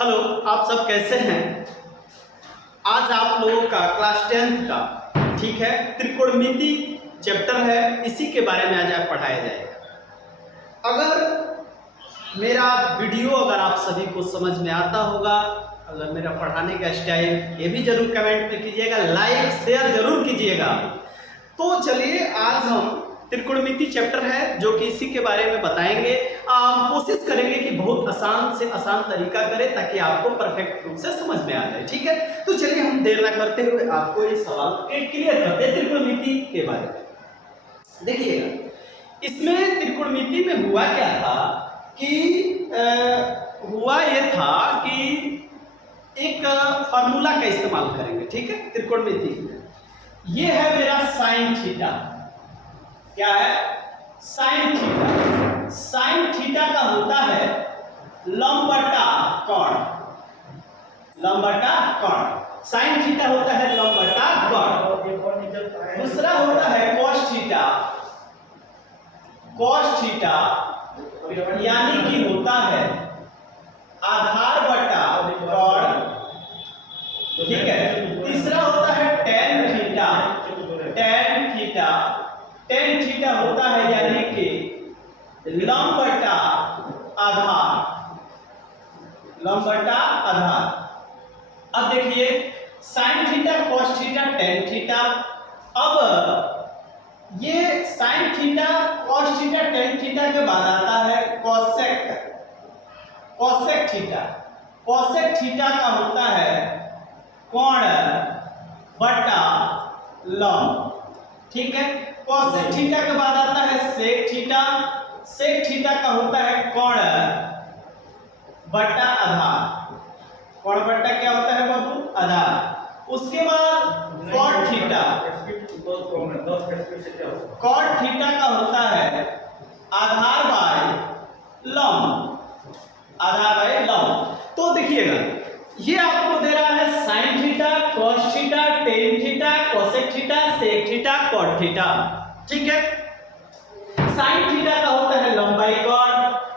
Hello, आप सब कैसे हैं। आज आप लोगों का क्लास 10th का ठीक है त्रिकोणमिति चैप्टर है, इसी के बारे में आज पढ़ाया जाएगा। अगर मेरा वीडियो आप सभी को समझ में आता होगा, अगर मेरा पढ़ाने का स्टाइल, ये भी जरूर कमेंट में कीजिएगा, लाइक शेयर जरूर कीजिएगा। तो चलिए आज हम त्रिकोणमिति चैप्टर है जो कि इसी के बारे में बताएंगे। कोशिश करेंगे कि बहुत आसान से आसान तरीका करें ताकि आपको परफेक्ट रूप से समझ में आ जाए। ठीक है, तो चलिए हम देर ना करते हुए आपको ये सवाल क्लियर करते हैं त्रिकोणमिति के बारे में। देखिएगा, इसमें त्रिकोणमिति में हुआ क्या था कि हुआ ये था कि एक फार्मूला का इस्तेमाल करेंगे। ठीक है, त्रिकोणमिति में ये है मेरा साइन थीटा। क्या है? Sine theta. साइन थीटा का होता है लंब बटा कोण। लंब बटा कोण। साइन थीटा होता है लंब बटा कोण। दूसरा होता है कॉस थीटा। कॉस थीटा यानी कि होता है आधार बटा कोण। ठीक है। तीसरा होता है tan theta. Tan theta. Tan theta होता है यानी कि लंब बटा आधार। लंब बटा आधार। अब देखिए, sign theta, cos theta, tan theta. अब ये sine theta, cos theta, tan theta के बाद आता है cosec. Cosec theta. Cosec theta का होता है कोण बटा लंब। ठीक है। कोसेक थीटा के बाद आता है सेक थीटा। सेक थीटा का होता है कोण बटा आधार। कोण बटा क्या होता है बाबू? आधार। उसके बाद कॉट थीटा। कॉट थीटा का होता है आधार बाय लंब। आधार बाय लंब। तो देखिएगा, ये आपको दे रहा है sine theta, cos theta, tan theta, cosec theta, sec theta, cot theta. ठीक है। साइन थीटा का होता है लंब बाय कोण।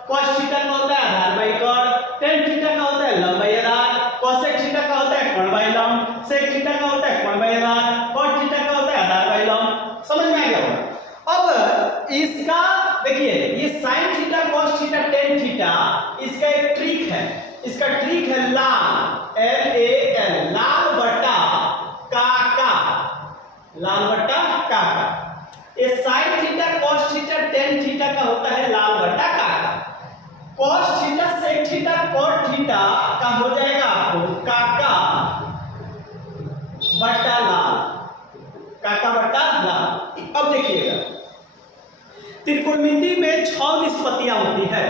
कॉस थीटा का होता है आधार बाय कोण। टेन थीटा का होता है लंब बाय आधार। कोसेक थीटा का होता है कोण बाय लंब। सेक थीटा का होता है कोण बाय आधार। कॉट थीटा का होता है आधार बाय लंब। समझ में आ गया होगा। अब इसका देखिए, ये sine theta, cos theta, tan theta, इसका एक ट्रिक है। इसका ट्रिक है लाल, LAL, लाल बटा काका। लाल बटा काका। ये sine theta, cos theta, tan theta का होता है लाल बटा काका। Cos theta, sec theta, cot theta का हो जाएगा आपको काका बटा लाल। काका बटा लाल। अब देखिएगा, त्रिकोणमिति में 6 निष्पत्तियां होती है।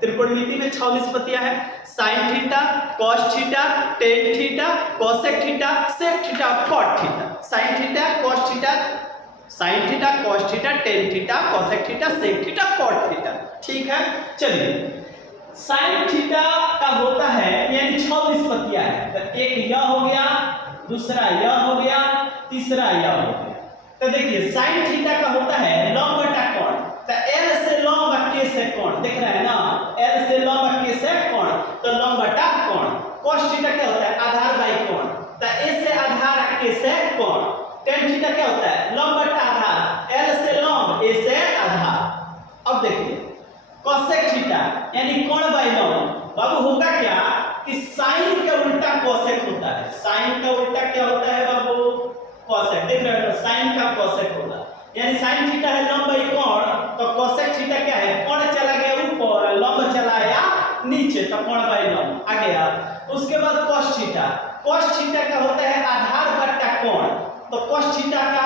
त्रिकोणमिति में 6 निष्पत्तियां है। Sine theta, cos theta, tan theta, cosec theta, sec theta, cot theta. Sine theta, cos theta, sine theta, cos theta, tan theta, cosec theta, sec theta, cot theta. ठीक है। चलिए, साइन थीटा का होता है यानी 6 निष्पत्तियां है। तो एक यह हो गया, दूसरा यह हो गया, तीसरा यह हो गया। तो देखिए, साइन थीटा का होता है लंब बटा कोण। तो L से लंब के से कोण, दिख रहा है ना? L से लंब के से कोण, तो लंब बटा कोण। कॉस थीटा क्या होता है? आधार बाय कोण। तो A से आधार के से कोण। टेन थीटा क्या होता है? लंब बटा आधार। L से लंब, A से आधार। अब देखिए, कोसेक थीटा यानी कोण बाय लंब। बाबू होगा क्या कि साइन का उल्टा कोसेक होता है। साइन का उल्टा क्या होता है बाबू? कोसेक। देख रहे हो, साइन का कोसेक होगा। यानी साइन थीटा है लंब बाय कोण, तो कोसेक थीटा क्या है? कोण चला गया ऊपर, लंब चला आया नीचे, तो कोण बाय लंब आ गया। उसके बाद कॉस थीटा। कॉस थीटा का होता है आधार बटा कोण। तो कॉस थीटा का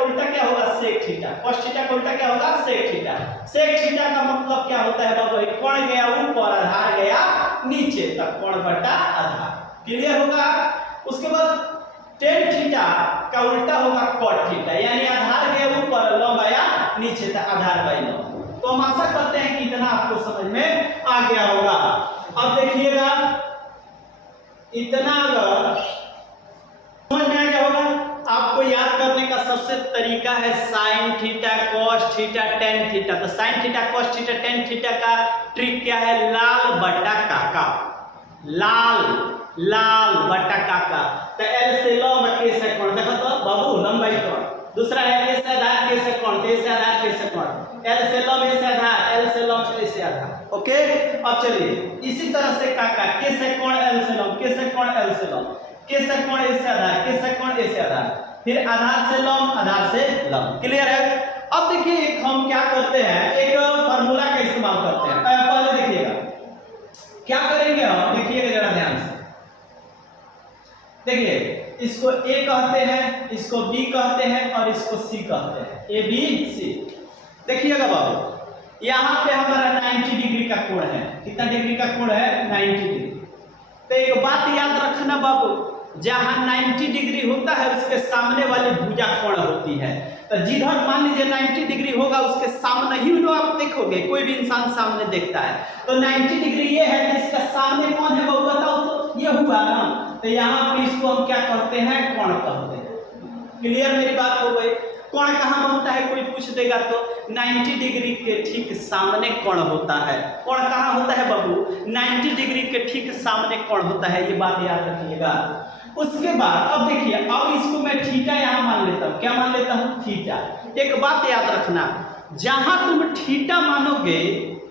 उल्टा क्या होगा? Sec theta. कॉस थीटा का उल्टा क्या होगा? Sec theta. सेक थीटा का मतलब क्या होता है बाबू? कोण गया ऊपर, आधार गया नीचे, तो कोण बटा आधार। क्लियर होगा? उसके बाद टेन थीटा का उल्टा होगा कॉट थीटा, यानी आधार गया ऊपर, लंब आया नीचे, तो आधार बाय लंब। तो हम आशा करते हैं कि इतना आपको समझ में आ गया होगा। अब देखिएगा, इतना अगर समझ में आ गया होगा, आपको याद करने का सबसे तरीका है sine theta, cos theta, tan theta. तो sine theta, cos theta, tan theta का ट्रिक क्या है? लाल बटा काका। लाल, लाल बटा काका। तो एल से लंब, के से कोण, देखो तो बाबू लंबाई कोण। दूसरा है ए से आधार, के से कोण, ए से आधार, के से कोण। एल से लंब, ए से आधार, एल से लंब, ए से आधार। ओके, अब चलिए इसी तरह से काका, के से कोण, एल से लंब, के से कोण, एल से लंब, के से कोण, ए से आधार, के से कोण, ए से आधार, फिर आधार से लंब, आधार से लंब। क्लियर है? अब देखिए हम क्या करते हैं, एक फार्मूला का इस्तेमाल करते हैं। पहले देखिएगा क्या करेंगे हम, देखिएगा जरा ध्यान से। देखिए इसको ए कहते हैं, इसको बी कहते हैं और इसको सी कहते हैं, ए बी सी। देखिएगा बाबू यहाँ पे हमारा 90 डिग्री का कोण है। कितना डिग्री का कोण है? 90 डिग्री। तो एक बात याद रखना बाबू, जहां 90 डिग्री होता है उसके सामने वाली भुजा कोण होती है। तो जिधर मान लीजिए 90 डिग्री होगा उसके सामने ही जो आप देखोगे, कोई भी इंसान सामने देखता है तो 90 डिग्री ये है कि इसका सामने कौन है वो बताओ तो, ये हुआ ना। तो यहाँ पे इसको हम क्या कहते हैं? कोण कहते हैं। क्लियर मेरी बात हो गई? कोण कहाँ बनता है कोई पूछ देगा तो 90 डिग्री के ठीक सामने कोण होता है। कोण कहाँ होता है बाबू? 90 डिग्री के ठीक सामने कोण होता है, ये बात याद रखिएगा। उसके बाद अब देखिए, अब इसको मैं थीटा यहाँ मान लेता हूँ। क्या मान लेता हूँ? थीटा। एक बात याद रखना, जहां तुम थीटा मानोगे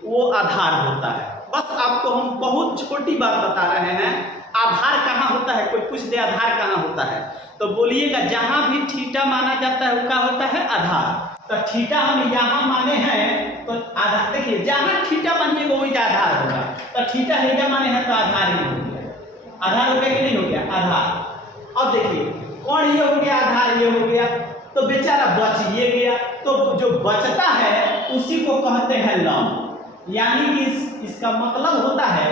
वो आधार होता है। बस आपको हम बहुत छोटी बात बता रहे हैं, आधार कहाँ होता है। कोई पूछ दे आधार कहाँ होता है तो बोलिएगा जहां भी थीटा माना जाता है वो क्या होता है? आधार। तो थीटा हम यहाँ माने हैं तो आधार, देखिए जहां थीटा मानिएगा वही आधार होगा। तो थीटा हेजा माने हैं तो आधार ही हो गया। आधार हो गया कि नहीं हो गया? आधार। अब देखिए कौन ये हो गया? आधार ये हो गया, तो बेचारा बच ये गया। तो जो बचता है उसी को कहते हैं लंब। यानी कि इसका मतलब होता है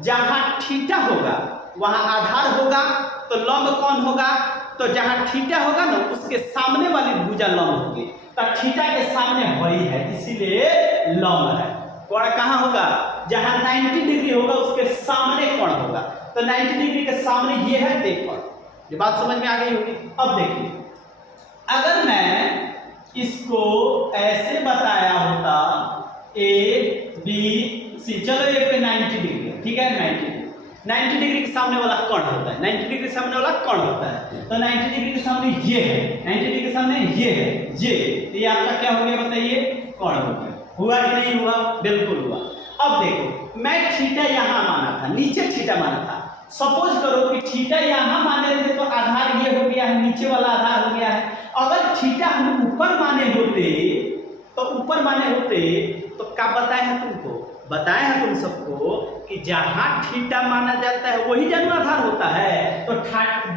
जहां थीटा होगा वहां आधार होगा, तो लंब कौन होगा? तो जहां थीटा होगा ना उसके सामने वाली भुजा लंब होगी। तो थीटा के सामने वही है इसीलिए लंब है। कोण कहाँ होगा? जहां 90 डिग्री होगा उसके सामने कोण होगा। तो 90 डिग्री के सामने ये है देखो, ये बात समझ में आ गई होगी। अब देखिए अगर मैं इसको ऐसे बताया होता ए बी सी, चलो ये पे 90 डिग्री, ठीक है 90 डिग्री के सामने वाला कोण होता है। 90 डिग्री के सामने वाला कोण होता है। तो 90 डिग्री के सामने ये है, 90 डिग्री के सामने ये है, ये आपका क्या हो गया बताइए? कोण हो गया। हुआ कि नहीं हुआ? बिल्कुल हुआ। अब देखो मैं थीटा यहाँ माना था, नीचे थीटा माना था। सपोज करो कि थीटा यहाँ माने थे तो आधार ये हो गया है, नीचे वाला आधार हो गया है। अगर थीटा हम ऊपर माने होते तो ऊपर माने होते तो क्या बताए हैं तुमको? बताए हैं तुम सबको कि जहां थीटा माना जाता है वही जन्म आधार होता है। तो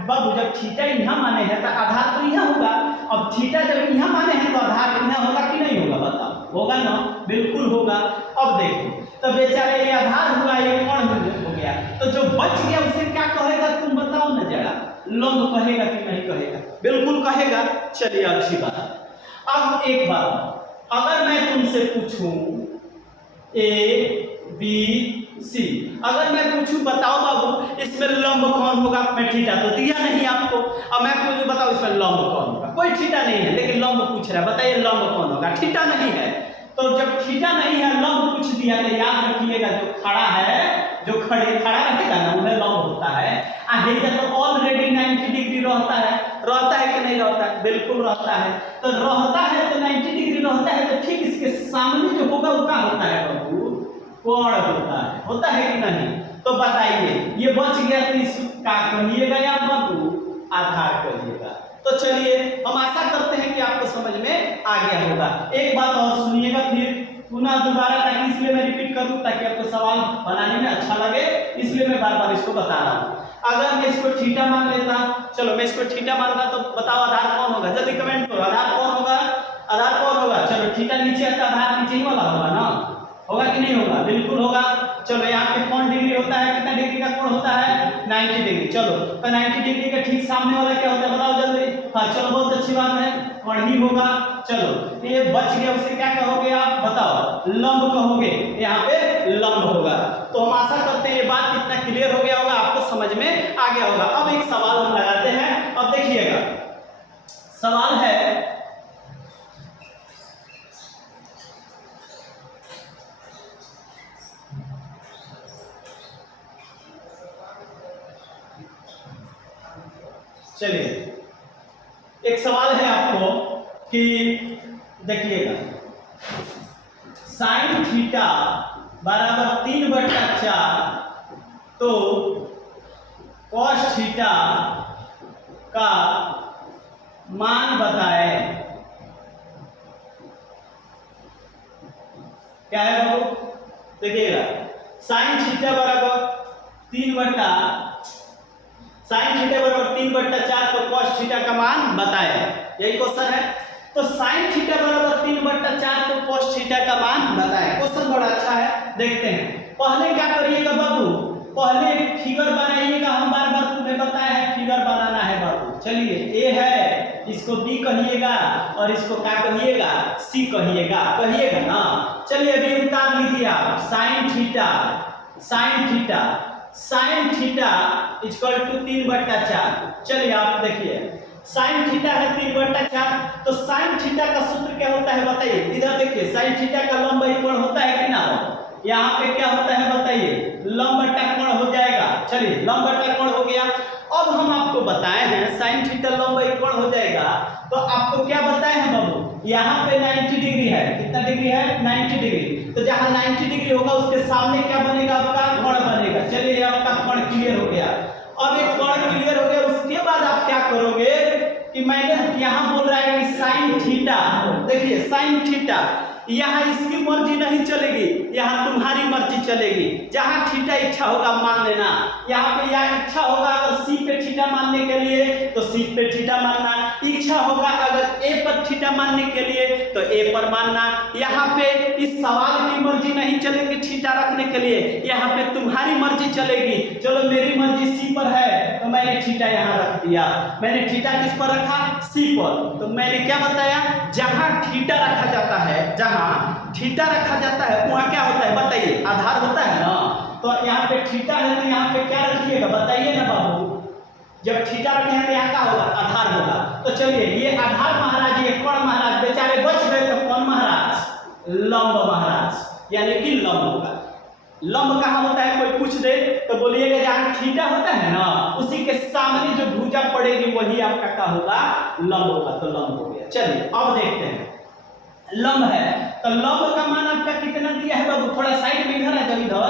बाबू जब थीटा यहाँ माने हैं तो आधार तो यहाँ होगा। अब थीटा जब यहाँ माने हैं तो आधार यहाँ होगा कि नहीं होगा? बताओ, होगा ना? बिल्कुल होगा। अब देखो तो बेचारे ये आधार हुआ, ये कोण हो गया, तो जो बच गया उसे क्या कहेगा तुम बताओ ना जरा? लंब कहेगा कि नहीं कहेगा? बिल्कुल कहेगा। चलिए अच्छी बात। अब एक बात, अगर मैं तुमसे पूछूं ए बी सी, अगर मैं पूछूं बताओ बाबू इसमें लंब कौन होगा? मैं थीटा तो दिया नहीं आपको। अब मैं पूछूं बताओ इसमें लंब कौन होगा? कोई थीटा नहीं है लेकिन लंब पूछ रहा है, बताइए लंब कौन होगा? थीटा नहीं है। तो जब थीटा नहीं है लंब पूछ दिया तो याद रखिएगा जो खड़ा है, जो खड़ा रहेगा ना उन्हें लंब होता है। तो ऑलरेडी 90 डिग्री रहता है कि नहीं रहता है? बिल्कुल रहता है। तो रहता है तो 90 डिग्री रहता है तो ठीक इसके सामने जो होगा वो क्या होता है बाबू? कोण होता है कि नहीं? तो बताइए ये बच गया तो इसका कहिएगा या बाबू? आधार कहिएगा। तो चलिए हम आशा करते हैं कि आपको समझ में आ गया होगा। एक बात और सुनिएगा फिर पुनः दोबारा, ताकि इसलिए मैं रिपीट करूं ताकि आपको सवाल बनाने में अच्छा लगे, इसलिए मैं बार बार इसको बता रहा हूं। अगर मैं इसको थीटा मान लेता, चलो मैं इसको थीटा मानता तो बताओ आधार कौन होगा? जल्दी कमेंट करो, आधार कौन होगा? आधार कौन होगा? चलो थीटा नीचे है तो आधार नीचे ही वाला होगा ना? होगा कि नहीं होगा? बिल्कुल होगा। चलो यहाँ पे कौन डिग्री होता है? कितना डिग्री का कोण होता है? 90 डिग्री। चलो तो 90 डिग्री के ठीक सामने वाला क्या होता है बताओ जल्दी? हाँ चलो बहुत अच्छी बात है, कोण ही होगा। चलो तो ये बच गया, उसे क्या कहोगे आप बताओ? लंब कहोगे। यहाँ पे लंब होगा। तो हम आशा करते हैं ये बात कितना क्लियर हो गया होगा, आपको समझ में आ गया होगा। अब एक सवाल हम लगाते हैं। अब देखिएगा सवाल है, चलिए एक सवाल है आपको कि देखिएगा, साइन थीटा बराबर 3/4 तो कॉस थीटा का मान बताए। क्या है बाबू? देखिएगा, साइन थीटा बराबर 3/4 तो कॉस थीटा का मान बताए, यही क्वेश्चन है। तो साइन थीटा बराबर 3/4 तो कॉस थीटा का मान बताए। क्वेश्चन बड़ा अच्छा है, देखते हैं। पहले क्या करिएगा बाबू, पहले फिगर बनाइएगा। हम बार बार तुम्हें बताया है फिगर बनाना है बाबू। चलिए, ए है, इसको बी कहिएगा और इसको क्या कहिएगा, सी कहिएगा ना। चलिए अभी उतार लीजिए आप, साइन थीटा इक्वल टू 3/4। चलिए आप देखिए, साइन थीटा है 3/4, तो साइन थीटा का सूत्र क्या होता है बताइए। इधर देखिए, साइन थीटा का लंब कोण होता है कि ना, यहाँ पे क्या होता है बताइए, लंब बटा कोण हो जाएगा। चलिए लंब बटा कोण हो गया। अब हम आपको बताए हैं साइन थीटा लंब कोण हो जाएगा, तो आपको क्या बताए हैं बाबू, यहाँ पे 90 डिग्री है। कितना डिग्री है? 90 डिग्री। तो जहाँ 90 डिग्री होगा उसके सामने क्या बनेगा, आपका कोण बनेगा। चलिए आपका कोण क्लियर हो गया। अब एक कोण क्लियर हो गया, उसके बाद आप क्या करोगे कि मैंने यहाँ बोल रहा है कि साइन थीटा, देखिए साइन थीटा, यहाँ इसकी मर्जी नहीं चलेगी, यहाँ तुम्हारी मर्जी चलेगी। जहाँ थीटा इच्छा होगा मान लेना। यहाँ पे या इच्छा होगा अगर सी पे थीटा मानने के लिए तो सी पे थीटा मानना, इच्छा होगा अगर ए पर थीटा मानने के लिए तो ए पर मानना। यहाँ पे इस सवाल की मर्जी नहीं चलेगी थीटा रखने के लिए, यहाँ पे तुम्हारी मर्जी चलेगी। चलो मेरी मर्जी सी पर है तो मैंने थीटा यहाँ रख दिया। मैंने थीटा किस पर रखा? सी पर। तो मैंने क्या बताया, जहाँ थीटा रखा जाता है, थीटा रखा जाता है वहां क्या होता है बताइए, आधार होता है ना। तो यहाँ पे थीटा है तो यहाँ पे क्या रखिएगा बताइए ना बाबू। जब थीटा रखे हैं तो यहाँ क्या होगा, आधार होगा। तो चलिए ये आधार महाराज, ये कोण महाराज बेचारे बच गए, तो कौन महाराज? लंब महाराज, यानी कि लंब होगा। लंब कहाँ होता है, कोई पूछ दे तो बोलिएगा जहाँ थीटा होता है ना उसी के सामने जो भुजा पड़ेगी वही आपका क्या होगा, लंब होगा। तो लंब हो गया। चलिए अब देखते हैं, लंब है तो लंब का मान आपका कितना दिया है बाबू, थोड़ा साइड में इधर है, जब इधर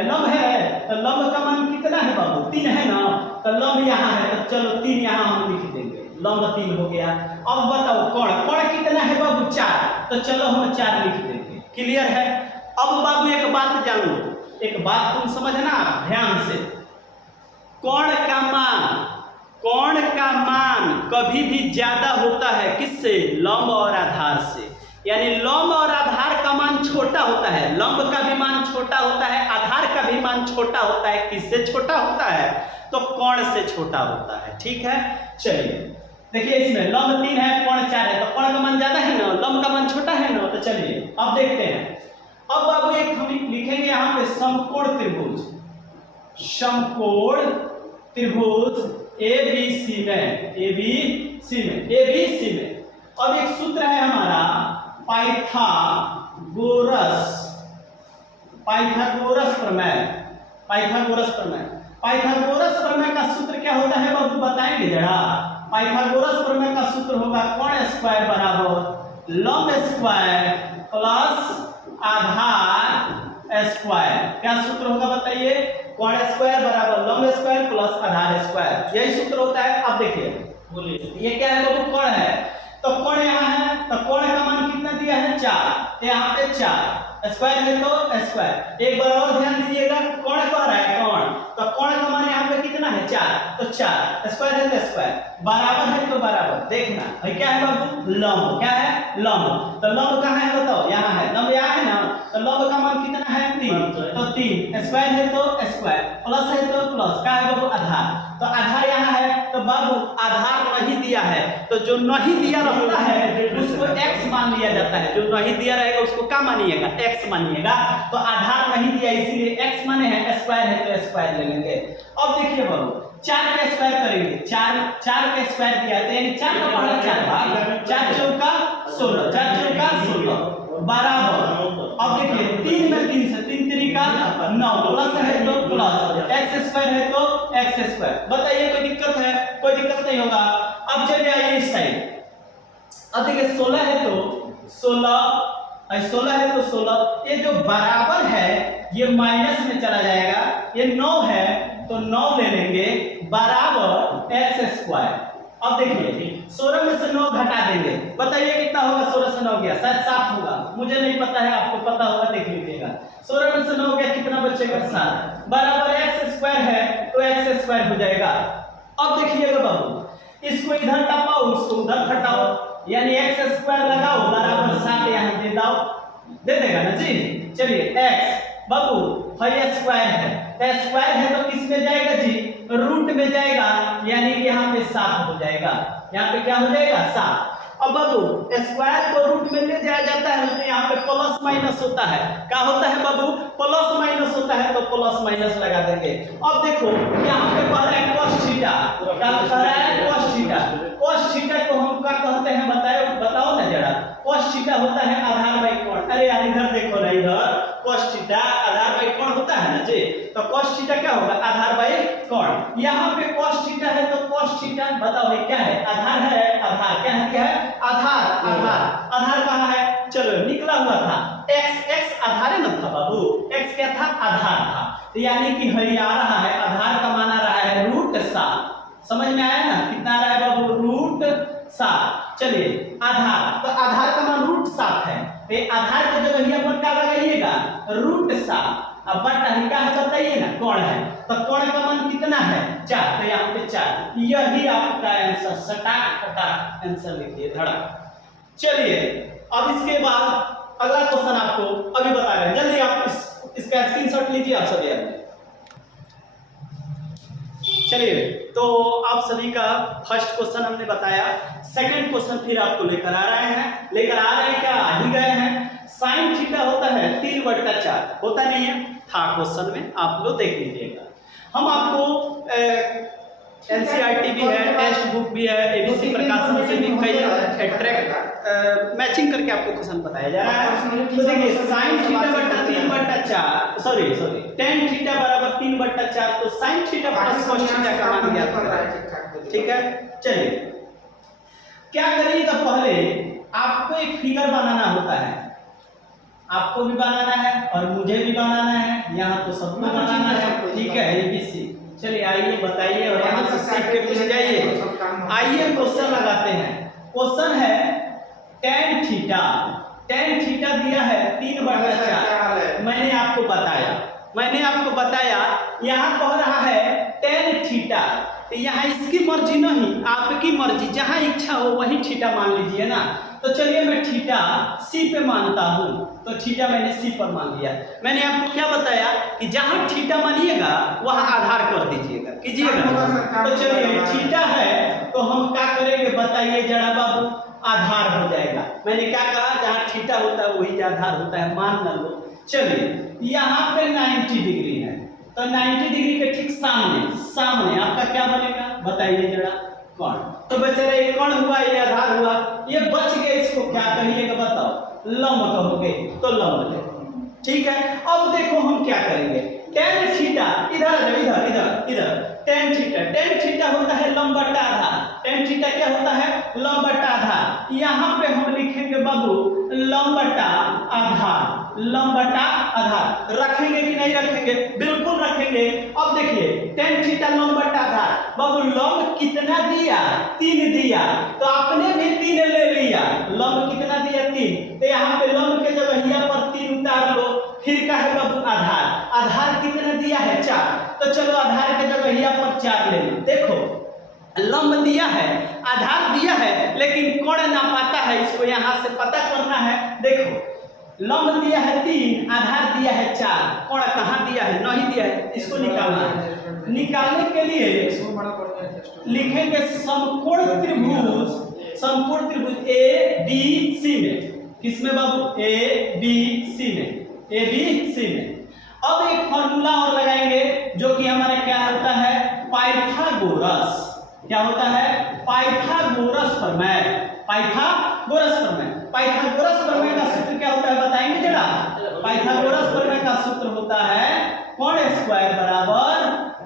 लंब है तो लंब का मान कितना है बाबू, 3 है ना। तो लंब यहाँ है तो चलो 3 यहाँ हम लिख देंगे, लंब 3 हो गया। अब बताओ कोण कितना है बाबू, 4, तो चलो हम 4 लिख देंगे। क्लियर है? अब बाबू एक बात जान लो, एक बात तुम समझना ध्यान से। कोण का मान कभी भी ज्यादा होता है किससे, लंब और आधार से। यानी लंब और आधार का मान छोटा होता है, लंब का भी मान छोटा होता है, आधार का भी मान छोटा होता है। किससे छोटा होता है? तो कोण से छोटा होता है। ठीक है, चलिए देखिए इसमें लंब 3 है, कोण 4 है, तो कोण का मान ज्यादा है ना, लंब का मान छोटा है ना। तो चलिए अब देखते हैं। अब बाबू एक हम लिखेंगे यहाँ पे समकोण त्रिभुज, ABC में। अब एक सूत्र है हमारा पाइथागोरस प्रमेय का सूत्र क्या होता है बाबू बताएंगे जरा। पाइथागोरस प्रमेय का सूत्र होगा कोण स्क्वायर बराबर लंब स्क्वायर प्लस आधार स्क्वायर। क्या सूत्र होगा बताइए, कोण स्क्वायर बराबर लंब स्क्वायर प्लस आधार स्क्वायर, यही सूत्र होता है। अब देखिए बोलिए ये क्या है बाबू, कोण है तो कोण यहाँ है, तो कोण का मान कितना दिया है 4, यहाँ पे 4, स्क्वायर है तो स्क्वायर। एक बार और ध्यान दीजिएगा, कोण कह रहा है कोण, तो कोण का मान यहाँ पे कितना है 4, तो 4, स्क्वायर है तो स्क्वायर, बराबर है तो बराबर। देखना भाई क्या है बाबू, लंब। क्या है? लंब। तो लंब कहाँ है बताओ, यहाँ है, लंब यहाँ है ना। तो लंब का मान कितना है 3, तो 3, स्क्वायर है तो स्क्वायर, प्लस है तो प्लस। क्या है बाबू, आधार। तो आधार यहाँ है तो बाबू आधार नहीं दिया है, तो जो नहीं दिया रहता है उसको x मान लिया जाता है। जो नहीं दिया रहेगा उसको क्या मानिएगा, x मानिएगा। तो आधार नहीं दिया इसीलिए x माने है, स्क्वायर है तो स्क्वायर ले लेंगे। अब देखिए बाबू 4 का स्क्वायर करेंगे, 4 का स्क्वायर किया तो यानी 4 का पहला 4 भाग 4 चौका 16, 4 चौका 16 बराबर। अब देखिए 3 में 3 से 3 3 का 9, प्लस है तो प्लस, x स्क्वायर है तो एक्स स्क्वायर। बताइए कोई दिक्कत है? कोई दिक्कत नहीं होगा। अब चलिए आइए इस साइड। अब देखिए 16 है तो 16 है तो 16, ये जो बराबर है ये माइनस में चला जाएगा, ये 9 है तो 9 ले लेंगे बराबर एक्स स्क्वायर। अब देखिए 16 में से 9 घटा देंगे, बताइए कितना होगा? 16 से 9 गया, शायद 7 होगा, मुझे नहीं पता है, आपको पता होगा देख लीजिएगा। 16 में से 9 गया, कितना बचेगा? 7 बराबर एक्स स्क्वायर है तो एक्स स्क्वायर हो जाएगा। अब देखिएगा बाबू, इसको इधर टपाओ, इसको उधर घटाओ, यानी एक्स स्क्वायर लगाओ बराबर 7 यहाँ दे दो, दे देगा ना जी। चलिए x बाबू है स्क्वायर है, स्क्वायर है तो किस में जाएगा जी? रूट में जाएगा, यानी कि यहाँ पे 7 हो जाएगा। यहाँ पे क्या हो जाएगा? 7। अब बाबू स्क्वायर को रूट में ले जाया जाता है तो यहाँ पे प्लस माइनस होता है। क्या होता है बाबू? प्लस माइनस होता है, तो प्लस माइनस लगा देंगे। अब देखो यहाँ पे कह रहा है cos थीटा, क्या कह रहा है? cos theta. cos थीटा को हम क्या कहते हैं बताओ ना जरा। cos थीटा होता है आधार बाई कोण। अरे यार इधर देखो ना, इधर cos थीटा आधार बाई कोण होता है ना जी, तो cos थीटा क्या होगा? आधार बाई कोण। यहाँ पे cos थीटा है तो cos थीटा बताओ ये क्या है? आधार है, आधार क्या है? क्या है? आधार। आधार कहाँ है? चलो निकला हुआ था x आधार न था बाबू, x क्या था? आधार था, तो यानी कि है आ रहा है आधार का मान आ रहा है √7। समझ में आया ना? कितना आ रहा है बाबू? √7। चलिए आधार, तो आधार का मान √7 है, तो आधार की जगह यहाँ पर क्या लगाइएगा? √7। अब बटा ही क्या है बताइए ना? कोण है, तो कोण का मान कितना है? 4, तो यहाँ पे 4। यही आपका आंसर, सटाक आंसर लिखिए धड़ा। चलिए अब इसके बाद अगला क्वेश्चन आपको अभी बता रहे हैं, जल्दी आप इसका स्क्रीनशॉट लीजिए आप सभी आदमी। चलिए तो आप सभी का फर्स्ट क्वेश्चन हमने बताया, सेकंड क्वेश्चन फिर आपको लेकर आ रहे हैं क्या? आ ही गए हैं। sin थीटा होता है 3/4, होता नहीं है? था क्वेश्चन में, आप लोग देख लीजिएगा। हम आपको एनसीईआरटी भी है, टेक्स्ट बुक भी है, एबीसी प्रकाशन से भी कई ट्रैक मैचिंग करके आपको क्वेश्चन बताया जा रहा है। तो देखिए sin थीटा बटा 3/4 सॉरी tan थीटा बराबर 3/4, तो sin theta plus cos theta का मान ज्ञात करें। ठीक है, चलिए क्या करिएगा, पहले आपको एक फिगर बनाना होता है, आपको भी बनाना है और मुझे भी बनाना है, यहाँ तो सबको बनाना है। ठीक है, एबीसी। चलिए आइए बताइए और यहाँ से सीख के पूछ जाइए। आइए क्वेश्चन लगाते हैं। क्वेश्चन है tan थीटा दिया है 3/4। मैंने आपको बताया यहाँ कह रहा है tan थीटा, तो यहाँ इसकी मर्जी नहीं, आपकी मर्जी, जहाँ इच्छा हो वही थीटा मान लीजिए ना। तो चलिए मैं थीटा सी पे मानता हूँ, तो थीटा मैंने सी पर मान लिया। मैंने आपको क्या बताया कि जहाँ थीटा मानिएगा वहाँ आधार कर दीजिएगा, कीजिएगा। तो चलिए थीटा है तो हम क्या करेंगे बताइए जरा बाबू? आधार हो जाएगा। मैंने क्या कहा? जहाँ थीटा होता है वही आधार होता है, मान न लो। चलिए यहाँ पे 90 डिग्री है, तो 90 डिग्री के ठीक सामने आपका क्या बनेगा बताइए जरा? कोण। तो बेचारा ये कोण हुआ, ये आधार हुआ, ये बच गया, इसको क्या कहिएगा बताओ? लंब कहोगे तो लंब ले। ठीक है, अब देखो हम क्या करेंगे। tan थीटा इधर tan थीटा होता है लंब बटा आधार। tan थीटा क्या होता है? लंब बटा आधार। यहाँ पे हम लिखेंगे बाबू लंब बटा आधार। रखेंगे कि नहीं रखेंगे? बिल्कुल रखेंगे। अब देखिए tan थीटा लंब बटा आधार, बाबू लंब कितना दिया? 3 दिया, तो आपने भी 3 ले लिया। लंब कितना दिया? 3, तो यहाँ पे लंब के जगह यहाँ पर 3 उतार लो। फिर क्या है बाबू? आधार कितना दिया है? 4, तो चलो आधार के जगह यहाँ पर 4 ले लो। देखो लंब दिया है, आधार दिया है, लेकिन कोण ना पाता है, इसको यहाँ से पता करना है। देखो लंब दिया है 3, आधार दिया है 4, कोण कहाँ दिया है? नहीं दिया है, इसको निकालना है। निकालने के लिए लिखेंगे समकोण त्रिभुज ए बी सी में। किसमें बाबू? ए बी सी में। अब एक फॉर्मूला और लगाएंगे जो कि हमारा क्या होता है? पाइथागोरस। क्या होता है? पाइथागोरस प्रमेय। पाइथागोरस प्रमेय का सूत्र क्या होता है बताएंगे जरा? पाइथागोरस प्रमेय का सूत्र होता है कोण स्क्वायर बराबर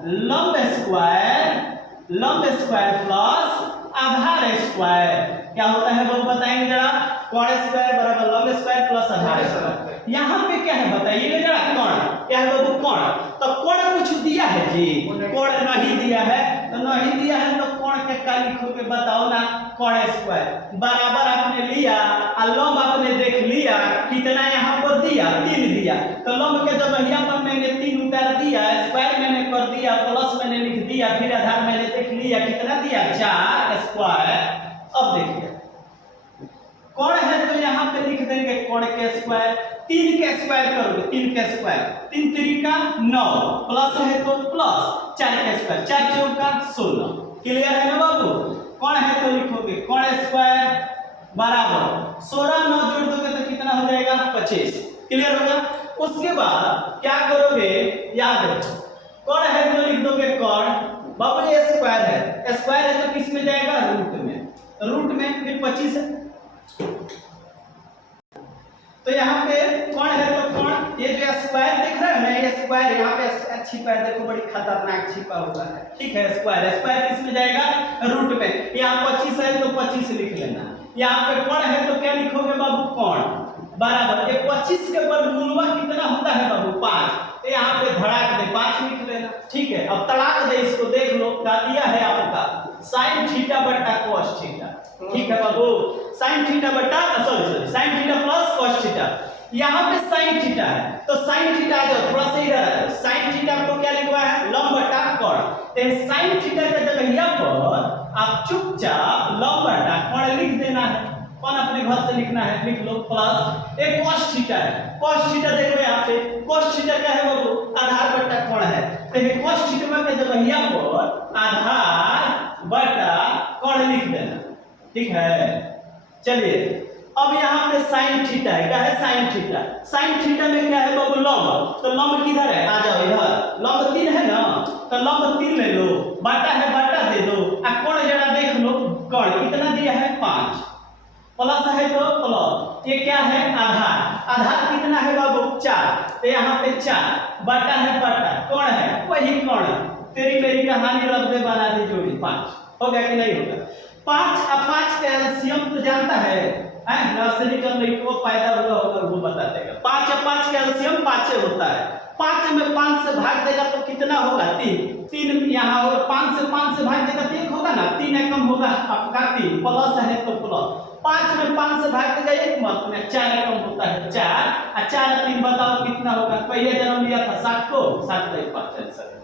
लंब स्क्वायर स्क्वायर लंब स्क्वायर प्लस आधार स्क्वायर क्या होता है वो बताएंगे जरा। कोण स्क्वायर बराबर लंब स्क्वायर प्लस आधार स्क्वायर। यहाँ पे क्या है बताइएगा जरा। कोण क्या है बाबू कोण। तो कोण कुछ दिया है जी। कोण नहीं दिया है तो नहीं दिया है तो कोण के का लिखोगे बताओ ना। कोण स्क्वायर बराबर आपने लिया और लंब आपने देख लिया कितना यहाँ पर दिया 3 दिया। तो लंब के जब यहाँ पर मैंने 3 उतार दिया स्क्वायर मैंने कर दिया प्लस मैंने लिख दिया फिर आधार मैंने देख लिया कितना दिया 4 स्क्वायर। अब देखिए कोण है तो यहाँ पे लिख देंगे कोण के स्क्वायर 3 के स्क्वायर करोगे 3 के स्क्वायर 3 3 9 प्लस है तो प्लस 4 के स्क्वायर 4 चौका 16। क्लियर है ना बाबू। कोण है तो लिखोगे कोण स्क्वायर बराबर 16 9 जोड़ दोगे तो कितना हो जाएगा 25। क्लियर होगा। उसके बाद क्या करोगे याद रखो कोण है तो लिख दोगे कोण बाबू ये स्क्वायर है तो किस में जाएगा रूट में फिर 25 है। तो यहाँ पे कोण है तो कोण ये जो स्क्वायर दिख रहा है ना ये स्क्वायर यहाँ पे छिपा है देखो बड़ी खतरनाक छिपा हुआ है। ठीक है स्क्वायर किस में जाएगा रूट में। यहाँ 25 है तो 25 लिख लेना। यहाँ पे कोण है तो क्या लिखोगे बाबू कोण बराबर ये 25 के वर्गमूलवा कितना होता है बाबू 5। तो यहाँ पे धड़ाक दे 5 लिख लेना। ठीक है अब तड़ाक दे इसको देख लो क्या दिया है आपका sin थीटा बटा cos थीटा। ठीक है बाबू sin थीटा बटा sorry sin theta plus cos theta. यहाँ पे sin थीटा है तो sin थीटा आ जाओ थोड़ा सा इधर आ जाओ। sin थीटा को क्या लिखवा है लंब बटा कोण। तो sin थीटा के जगह पर आप चुपचाप लंब बटा कोण लिख देना है। कौन अपने घर से लिखना है लिख लो प्लस एक cos थीटा है। cos थीटा देखो यहाँ पे cos थीटा क्या है बाबू आधार बटा कोण है। तो ये cos थीटा के जगह पर आधार बटा कोण लिख देना। ठीक है चलिए अब यहाँ पे sin थीटा है क्या है sin थीटा में क्या है बाबू लंब। तो लंब किधर है आ जाओ इधर लंब 3 है ना तो लंब 3 ले लो बटा है बटा दे दो और कोण जरा देख लो कोण कितना दिया है 5 प्लस है तो प्लस ये क्या है आधार कितना है बाबू 4। तो यहाँ पे 4 बटा है बटा कोण है वही कोण तेरी मेरी कहानी रख दे बना दी जोड़ी 5 हो गया कि नहीं होगा। 5 अब 5 का एलसीएम तो जानता है नर्सरी का नहीं को फायदा हुआ होगा वो बता देगा। 5 और 5 का एलसीएम 5 होता है। 5 में 5 से भाग देगा तो कितना होगा 3 यहाँ होगा 5 से भाग देगा तो 1 होगा ना 3 एकम होगा आपका 3 प्लस है तो प्लस 5 में 5 से भाग देगा 1 मत में 4 एकम होता है 4 और 4 3 बताओ कितना होगा। पहले जन्म लिया था 7 को 7 5 आंसर